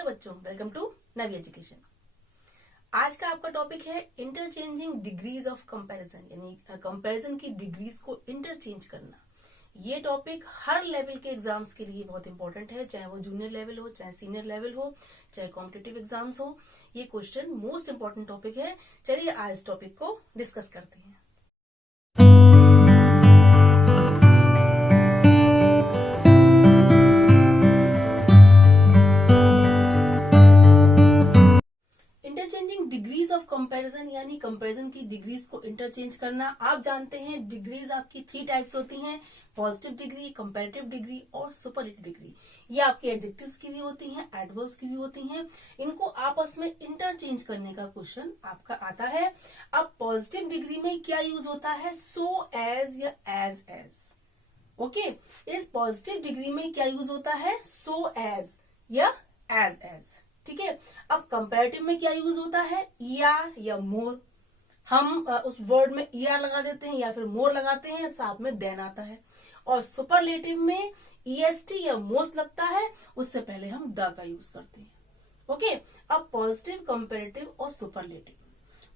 Hello बच्चों, welcome to Navi education. आज का आपका टॉपिक है इंटरचेंजिंग डिग्रीज ऑफ कंपैरिजन, यानी कंपैरिजन की डिग्रीज को इंटरचेंज करना। ये टॉपिक हर लेवल के एग्जाम्स के लिए बहुत इंपॉर्टेंट है, चाहे वो जूनियर लेवल हो, चाहे सीनियर लेवल हो, चाहे कॉम्पिटिटिव एग्जाम्स हो। ये क्वेश्चन मोस्ट इंपॉर्टेंट टॉपिक है। चलिए आज इस टॉपिक को डिस्कस करते हैं। इंटरचेंजिंग डिग्रीज ऑफ कंपैरिजन, यानी कंपैरिजन की डिग्रीज को इंटरचेंज करना। आप जानते हैं डिग्रीज आपकी 3 टाइप्स होती हैं, पॉजिटिव डिग्री, कंपैरेटिव डिग्री और सुपरलेटिव डिग्री। ये आपके एडजेक्टिव्स की भी होती हैं, एडवर्ब्स की भी होती हैं। इनको आपस में इंटरचेंज करने का क्वेश्चन आपका आता है। अब पॉजिटिव डिग्री में क्या यूज होता है? सो एज या एज एज। ओके, इस पॉजिटिव डिग्री में क्या यूज होता है? सो एज या एज एज। ठीक है। अब कंपैरेटिव में क्या यूज होता है? ईआर या मोर। हम उस वर्ड में ईआर लगा देते हैं या फिर मोर लगाते हैं, साथ में देन आता है। और सुपरलेटिव में ईएसटी या मोस्ट लगता है, उससे पहले हम द का यूज करते हैं। ओके, अब पॉजिटिव, कंपैरेटिव और सुपरलेटिव।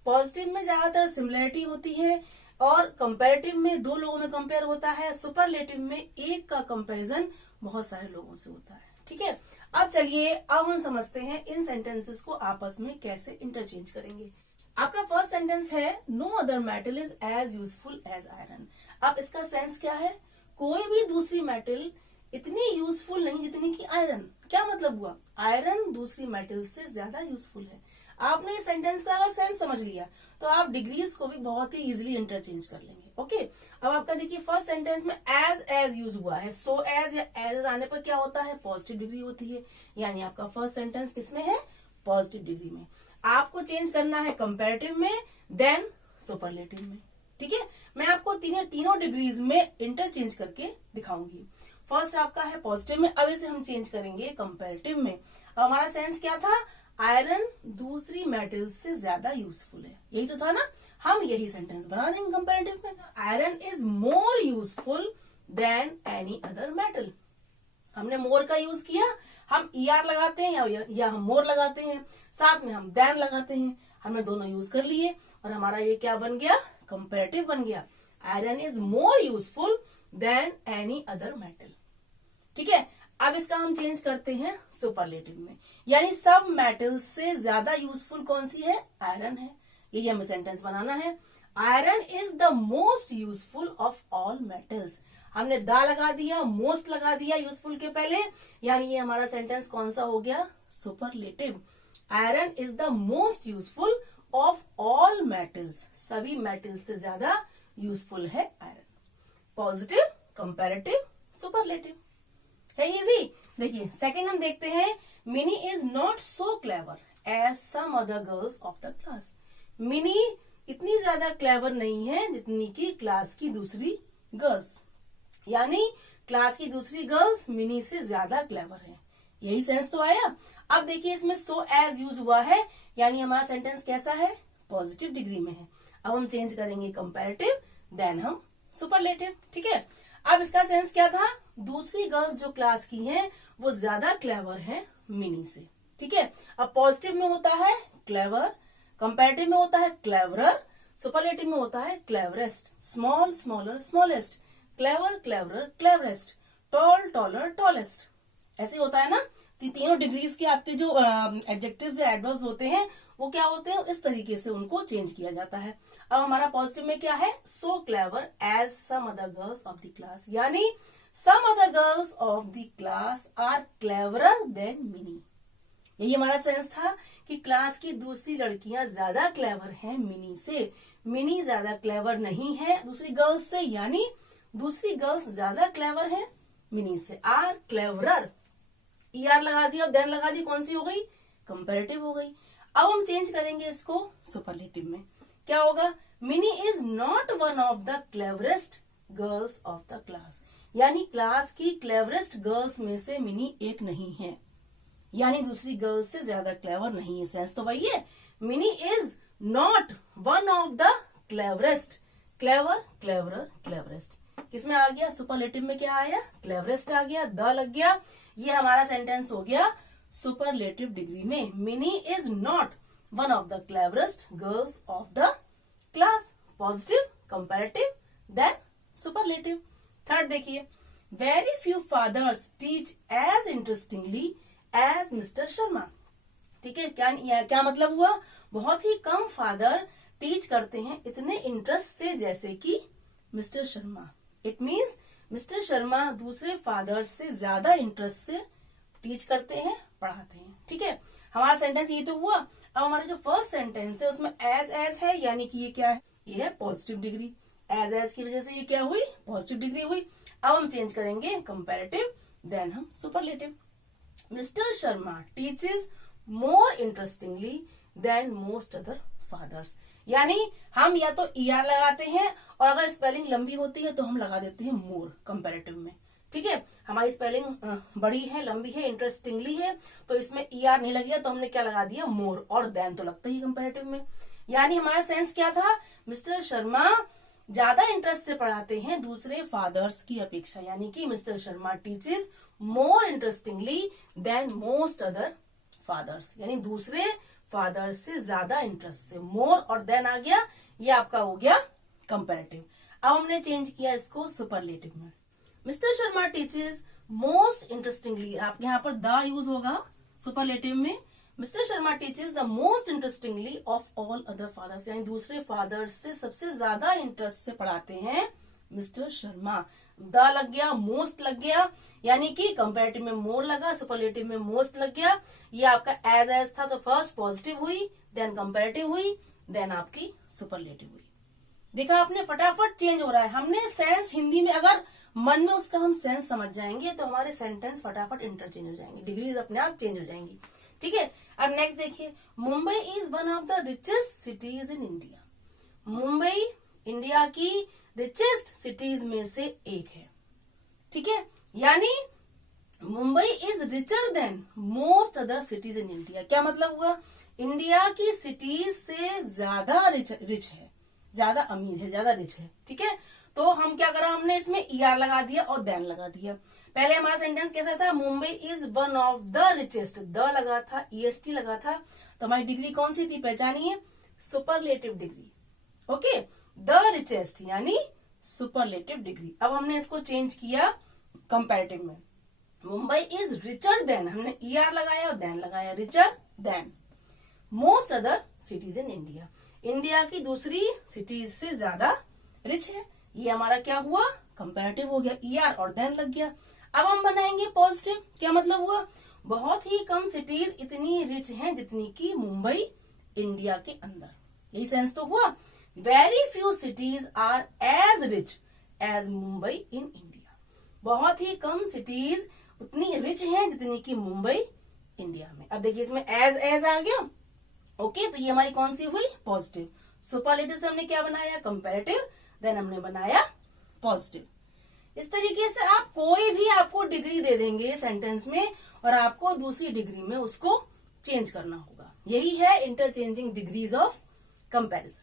पॉजिटिव में ज्यादातर सिमिलरिटी होती है और कंपैरेटिव में 2 लोगों में कंपेयर होता है। सुपरलेटिव में एक का कंपैरिजन बहुत सारे लोगों से होता है। ठीक है। अब चलिए, अब हम समझते हैं इन सेंटेंसेस को आपस में कैसे इंटरचेंज करेंगे। आपका फर्स्ट सेंटेंस है no other metal is as useful as iron. अब इसका सेंस क्या है? कोई भी दूसरी मेटल इतनी यूजफुल नहीं जितनी कि आयरन। क्या मतलब हुआ? आयरन दूसरी मेटल से ज्यादा यूजफुल है। आपने इस सेंटेंस का अगर सेंस समझ लिया तो आप डिग्रीज को भी बहुत ही इजीली इंटरचेंज कर लेंगे। ओके, अब आपका देखिए फर्स्ट सेंटेंस में एज एज यूज हुआ है। सो एज या एज आने पर क्या होता है? पॉजिटिव डिग्री होती है। यानी आपका फर्स्ट सेंटेंस किसमें है? पॉजिटिव डिग्री में। आपको चेंज करना है कंपैरेटिव में, देन सुपरलेटिव में। ठीक है, मैं आपको तीनों डिग्रीज में इंटरचेंज करके दिखाऊंगी। फर्स्ट आपका है पॉजिटिव में, अब इसे हम चेंज करेंगे कंपैरेटिव में। अब हमारा सेंस क्या था? आयरन दूसरी मेटल से ज्यादा यूजफुल है, यही तो था ना। हम यही सेंटेंस बना देंगे कंपैरेटिव में। Iron is more useful than any other metal. हमने मोर का यूज किया, हम ईआर लगाते हैं या हम मोर लगाते हैं, साथ में हम देन लगाते हैं। हमने दोनों यूज कर लिए और हमारा ये क्या बन गया? कंपैरेटिव बन गया। Iron is more useful than any other metal. ठीक है, अब इसका हम चेंज करते हैं सुपरलेटिव में, यानी सब मेटल से ज्यादा यूजफुल कौन सी है? आयरन है। ये हमें सेंटेंस बनाना है। Iron is the most useful of all metals. हमने द लगा दिया, मोस्ट लगा दिया यूजफुल के पहले, यानी ये हमारा सेंटेंस कौन सा हो गया? Superlative. Iron is the most useful of all metals. सभी मेटल से ज्यादा यूजफुल है आयरन। पॉजिटिव, कंपैरेटिव, सुपरलेटिव है इजी। देखिए सेकंड हम देखते हैं, Mini is not so clever as some other girls of the class. Mini इतनी ज्यादा क्लेवर नहीं है जितनी कि क्लास की दूसरी गर्ल्स, यानी क्लास की दूसरी गर्ल्स मिनी से ज्यादा क्लेवर है। यही सेंस तो आया। अब देखिए इसमें सो एज यूज हुआ है, यानी हमारा सेंटेंस कैसा है? पॉजिटिव डिग्री में है। अब हम चेंज करेंगे कंपैरेटिव, देन हम सुपरलेटिव। ठीक है, अब इसका सेंस क्या था? दूसरी गर्ल्स जो क्लास की हैं वो ज्यादा क्लेवर हैं मिनी से। ठीक है, अब पॉजिटिव में होता है क्लेवर, कंपैरेटिव में होता है क्लेवरर, सुपरलेटिव में होता है cleverest. Small, smaller, smallest, clever, cleverer, cleverest, tall, taller, tallest. ऐसे होता है ना। तीनों डिग्रीज के आपके जो एडजेक्टिव्स या एडवर्ब्स होते हैं वो क्या होते हैं? इस तरीके से उनको चेंज किया जाता है। अब हमारा पॉजिटिव में क्या है? So clever as some other girls of the class, यानी some other girls of the class are cleverer than Mini. यही हमारा सेंस था कि क्लास की दूसरी लड़कियां ज्यादा क्लेवर हैं मिनी से। मिनी ज्यादा क्लेवर नहीं है दूसरी गर्ल्स से, यानी दूसरी गर्ल्स ज्यादा क्लेवर हैं मिनी से। आर क्लेवरर, ईआर लगा दिया, देन लगा दी, कौन सी हो गई? कंपैरेटिव हो गई। अब हम चेंज करेंगे इसको सुपरलेटिव में। क्या होगा? Mini is not one of the cleverest girls of the class, यानी क्लास की क्लेवरेस्ट गर्ल्स में से मिनी एक नहीं है, यानी दूसरी गर्ल्स से ज्यादा क्लेवर नहीं है। सेंस तो वही है। Mini is not one of the cleverest. Clever, cleverer, cleverest किसमें आ गया? सुपरलेटिव में क्या आया? क्लेवरेस्ट आ गया, द लग गया। ये हमारा सेंटेंस हो गया सुपरलेटिव डिग्री में। Mini is not one of the cleverest girls of the class. Positive, comparative, then superlative. Third देखिए, very few fathers teach as interestingly as mister Sharma. ठीक है, क्या मतलब हुआ? बहुत ही कम फादर टीच करते हैं इतने इंटरेस्ट से जैसे कि mister Sharma. It means mister Sharma दूसरे फादर्स से ज्यादा इंटरेस्ट से टीच करते हैं, पढ़ाते हैं। ठीक है, हमारा सेंटेंस ये तो हुआ। अब हमारा जो फर्स्ट सेंटेंस है उसमें एज है, यानी कि ये क्या है? ये है पॉजिटिव डिग्री। एज की वजह से ये क्या हुई? पॉजिटिव डिग्री हुई। अब हम चेंज करेंगे कंपैरेटिव, देन हम superlative. Mister Sharma teaches more interestingly than most other fathers. यानी हम या तो ER लगाते हैं और अगर स्पेलिंग लंबी होती है तो हम लगा देते हैं मोर कंपैरेटिव में। ठीक है, हमारी स्पेलिंग बड़ी है, लंबी है, इंटरेस्टिंगली है, तो इसमें ER नहीं लगेगा, तो हमने क्या लगा दिया? मोर। और देन तो लगता ही कंपैरेटिव में। यानी हमारा सेंस क्या था? मिस्टर शर्मा ज्यादा इंटरेस्ट से पढ़ाते हैं दूसरे फादर्स की अपेक्षा। यानी कि mister Sharma teaches more interestingly than most other fathers. यानी दूसरे फादर से ज्यादा इंटरेस्ट से। मोर और देन आ गया, ये आपका हो गया कंपैरेटिव। अब हमने चेंज किया इसको सुपरलेटिव में। Mister Sharma teaches most interestingly, आपके यहाँ पर द यूज होगा सुपरलेटिव में। Mister Sharma teaches the most interestingly of all other fathers. यानी दूसरे फादर्स से सबसे ज्यादा इंटरेस्ट से पढ़ाते हैं मिस्टर शर्मा। द लग गया, मोस्ट लग गया, यानी कि कंपैरेटिव में मोर लगा, सुपरलेटिव में मोस्ट लग गया। ये आपका एज था, तो फर्स्ट पॉजिटिव हुई, देन कंपैरेटिव हुई, देन आपकी सुपरलेटिव हुई। देखा आपने, फटाफट चेंज हो रहा है। हमने सेंस हिंदी में अगर मन में उसका हम सेंस समझ जाएंगे तो हमारे सेंटेंस फटाफट इंटरचेंज हो जाएंगे, डिग्रीज अपने आप चेंज हो जाएंगी। ठीक है, अब नेक्स्ट देखिए, Mumbai is one of the richest cities in India. Mumbai India की रिचेस्ट सिटीज में से एक है। ठीक है, यानी Mumbai is richer than most other cities in India. क्या मतलब हुआ? इंडिया की सिटीज से ज्यादा रिच है, ज्यादा अमीर है, ज्यादा रिच है। ठीक है, तो हम क्या करा? हमने इसमें ER लगा दिया और देन लगा दिया। पहले हमारा सेंटेंस कैसा था? Mumbai is one of the richest, the लगा था, EST लगा था, तो हमारी डिग्री कौन सी थी? पहचानिए, superlative degree. Okay, the richest यानी सुपरलेटिव डिग्री। अब हमने इसको चेंज किया कंपैरेटिव में। मुंबई इज रिचर देन, हमने ER लगाया और देन लगाया, richer than most other cities in India. India की दूसरी सिटीज से ज्यादा रिच है। ये हमारा क्या हुआ? कंपैरेटिव हो गया, ER और देन लग गया। अब हम बनाएंगे पॉजिटिव। क्या मतलब हुआ? बहुत ही कम सिटीज इतनी रिच हैं जितनी कि मुंबई इंडिया के अंदर। यही सेंस तो हुआ। Very few cities are as rich as Mumbai in India. बहुत ही कम सिटीज उतनी रिच हैं जितनी कि मुंबई इंडिया में। अब देखिए, इसमें एज आ गया। ओके, तो ये हमारी कौन सी हुई? पॉजिटिव। सुपरलेटिव से हमने क्या बनाया? कंपैरेटिव, देन हमने बनाया पॉजिटिव। इस तरीके से आप कोई भी आपको डिग्री दे देंगे सेंटेंस में और आपको दूसरी डिग्री में उसको चेंज करना होगा। यही है इंटरचेंजिंग डिग्रीज ऑफ कंपैरिजन।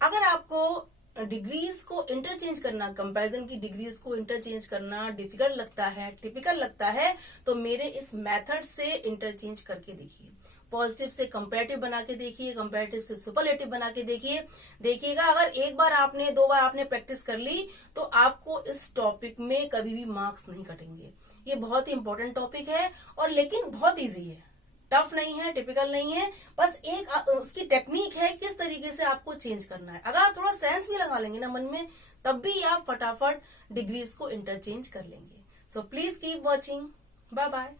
अगर आपको डिग्रीज को इंटरचेंज करना, कंपैरिजन की डिग्रीज को इंटरचेंज करना डिफिकल्ट लगता है, टिपिकल लगता है, तो मेरे इस मेथड से इंटरचेंज करके देखिए। पॉजिटिव से कंपैरेटिव बना के देखिए, कंपैरेटिव से सुपरलेटिव बना के देखिए। देखिएगा, अगर एक बार आपने, 2 बार आपने प्रैक्टिस कर ली तो आपको इस टॉपिक में कभी भी मार्क्स नहीं कटेंगे। ये बहुत ही इंपॉर्टेंट टॉपिक है और लेकिन बहुत इजी है, टफ नहीं है, टिपिकल नहीं है। बस एक उसकी टेक्निक है किस तरीके से आपको चेंज करना है। अगर आप थोड़ा सेंस भी लगा लेंगे ना मन में, तब भी आप फटाफट डिग्रीज को इंटरचेंज कर लेंगे। So please keep watching. Bye bye.